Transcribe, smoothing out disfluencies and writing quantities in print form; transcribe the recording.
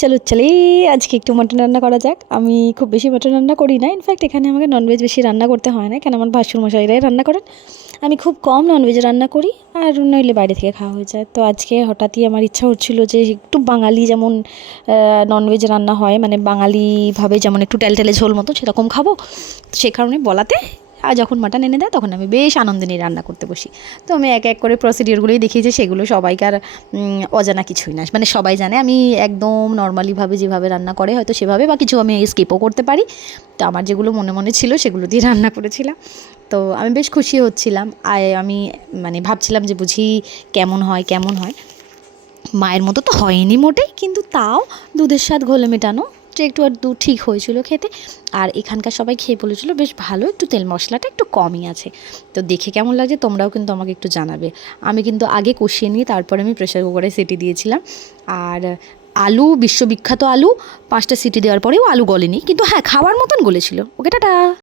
চলো চলে আজকে একটু মাটন রান্না করা যাক। আমি খুব বেশি মাটন রান্না করি না, ইনফ্যাক্ট এখানে আমাকে ননভেজ বেশি রান্না করতে হয় না, কেন আমার ভাসুরমশাইরাই রান্না করেন। আমি খুব কম ননভেজ রান্না করি, আর নইলে বাইরে থেকে খাওয়া হয়ে যায়। তো আজকে হঠাৎই আমার ইচ্ছা হচ্ছিলো যে একটু বাঙালি যেমন ননভেজ রান্না হয়, মানে বাঙালিভাবে যেমন একটু টেলটেলে ঝোল মতো সেরকম খাবো। সে কারণে বলাতে আর যখন মাটন এনে দেয় তখন আমি বেশ আনন্দ নিয়ে রান্না করতে বসি। তো আমি এক এক করে প্রসিডিওরগুলোই দেখিয়েছি, সেগুলো সবাইকার অজানা কিছুই না, মানে সবাই জানে আমি একদম নর্মালিভাবে যেভাবে রান্না করে হয়তো সেভাবে, বা কিছু আমি স্কিপও করতে পারি। তো আমার যেগুলো মনে মনে ছিল সেগুলো দিয়ে রান্না করেছিলাম। তো আমি বেশ খুশি হচ্ছিলাম। আমি মানে ভাবছিলাম যে বুঝি কেমন হয় কেমন হয়। মায়ের মতো তো হয়নি মোটেই, কিন্তু তাও দুধের স্বাদ ঘোলে মেটানো, যে একটু আর দু ঠিক হয়েছিল খেতে। আর এখানকার সবাই খেয়ে বলেছিল বেশ ভালো, একটু তেল মশলাটা একটু কমই আছে। তো দেখে কেমন লাগছে তোমরাও কিন্তু আমাকে একটু জানাবে। আমি কিন্তু আগে কষিয়ে নিয়ে তারপরে আমি প্রেশার কুকারে সিটি দিয়েছিলাম। আর আলু, বিশ্ববিখ্যাত আলু, 5টা সিটি দেওয়ার পরেও আলু গলেনি, কিন্তু হ্যাঁ খাওয়ার মতন গলেছিল। ওকে টাটা।